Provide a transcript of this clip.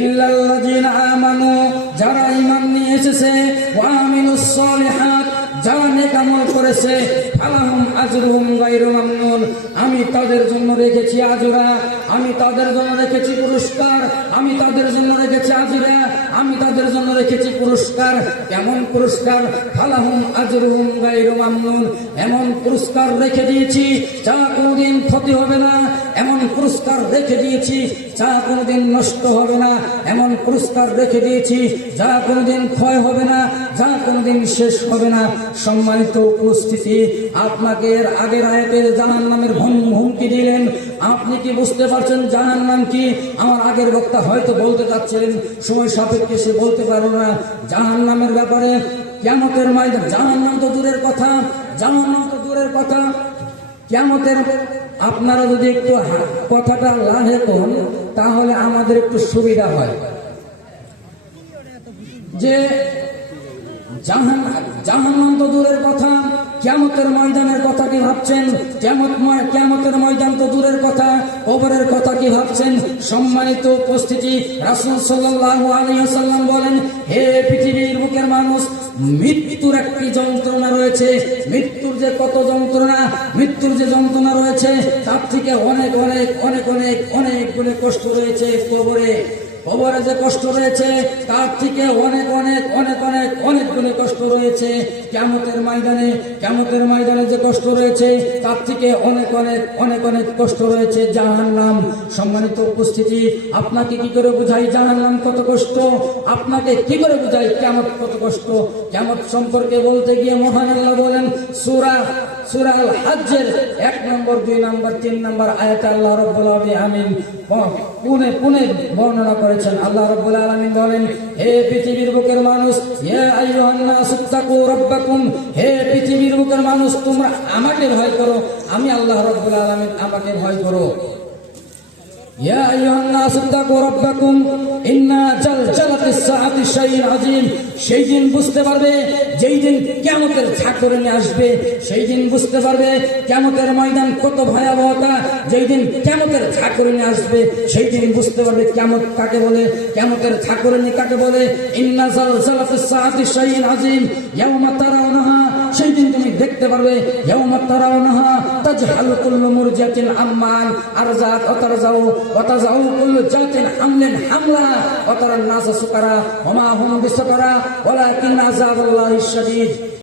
ইল্লাল্লাযীনা আমানু, যারা ঈমান নিয়ে এসেছে, ওয়া আমিলুস সলিহাত, যারা নেক আমল করেছে, ফালাহুম আজরুহুম গায়রু মামনুন, আমি তাদের জন্য রেখেছি আজরা, আমি তাদের জন্য রেখেছি পুরস্কার, আমি তাদের জন্য রেখেছি আজরা, আমি তাদের জন্য রেখেছি পুরস্কার। কেমন পুরস্কার? ফালাহুম আজরুহুম গায়রু মামনুন, এমন পুরস্কার রেখে দিয়েছি যা কোনোদিন ক্ষতি হবে না, এমন পুরস্কার রেখে দিয়েছি যা কোনোদিন নষ্ট হবে না, এমন পুরস্কার রেখে দিয়েছি যা কোনোদিন ক্ষয় হবে না, যা কোনোদিন শেষ হবে না। সম্মানিত উপস্থিতি, আপনাকে এর আগের আয়াতের জাহান্নামের হুমকি দিলেন। আপনি কি বুঝতে পারছেন জাহান্নাম কি? আমার আগের বক্তা হয়তো বলতে চাচ্ছিলেন, সময় সাপেক্ষে সে বলতে পারো না জাহান্নামের ব্যাপারে। কিয়ামতের ময়দান, জাহান্নাম তো দূরের কথা, জাহান্নাম তো দূরের কথা, কিয়ামতের, আপনারা যদি একটু কথাটা লাহে কোন তাহলে আমাদের একটু সুবিধা হয়। যে জাহান্নাম তো দূরের কথা, কিয়ামতের ময়দানের কথা কি ভাবছেন? কিয়ামতের ময়দান তো দূরের কথা, কবরের কথা কি ভাবছেন? সম্মানিত উপস্থিতি, রাসূল সাল্লাল্লাহু আলাইহি ওয়াসাল্লাম বলেন, হে পৃথিবীর বুকের মানুষ, মৃত্যুর একটি যন্ত্রণা রয়েছে। মৃত্যুর যে কত যন্ত্রণা, মৃত্যুর যে যন্ত্রণা রয়েছে তার থেকে অনেক অনেক অনেক অনেক অনেক গুণে কষ্ট রয়েছে কবরে। কবরে যে কষ্ট রয়েছে তার থেকে অনেক অনেক অনেক অনেক অনেক গুণে কষ্ট রয়েছে কিয়ামতের ময়দানে যে কষ্ট রয়েছে তার থেকে অনেক অনেক অনেক অনেক কষ্ট রয়েছে জাহান্নাম। সম্মানিত উপস্থিতি, আপনাকে কি করে বুঝাই জাহান্নাম কত কষ্ট? আপনাকে কি করে বুঝাই কিয়ামত কত কষ্ট? কিয়ামত সম্পর্কে বলতে গিয়ে মহান আল্লাহ বলেন, সূরা আল হজ্জের 1 নম্বর 2 নম্বর 3 নম্বর আয়াতে আল্লাহ রাব্বুল আলামিন পুনে বর্ণনা করেছেন। আল্লাহ রাব্বুল আলামিন বলেন, হে পৃথিবীর বুকের মানুষ, ইয়া আইয়ুহান নাস তাকু রাব্বাকুম, হে পৃথিবীর বুকের মানুষ, তোমরা আমাকে ভয় করো, আমি আল্লাহ রাব্বুল আলামিন, আমাকে ভয় করো। ইয়া আইয়ুহান নাস তাকু রাব্বাকুম ইন্না জালজালাতিস সাআতি শাইউন আযীম, সেই দিন বুঝতে পারবে, যেই দিন কিয়ামতের ঝাঁকুনি আসবে, সেই দিন বুঝতে পারবে কিয়ামতের ময়দান কত ভয়াবহতা। যেই দিন কিয়ামতের ঝাঁকুনি আসবে সেই দিন বুঝতে পারবে কিয়ামত কাকে বলে, কিয়ামতের ঝাঁকুনি কাকে বলে। ইন্না জালজালাতিস সাআতি শাইউন আযীম ইয়াওমা তারাউনাহা, সেই দিন তুমি দেখতে পারবে, ইয়াওমা তারাউনাহা তাজহালু কুল্লু মুরজিআতিন আম্মান আরজাত ওয়া তাযাউ কুল্লু জাতিন হামলিন হামলা ওয়া তারান নাসা সুকারা ওয়া মা হুম বিসুকারা ওয়ালাকিন আযাবাল্লাহি শাদীদ।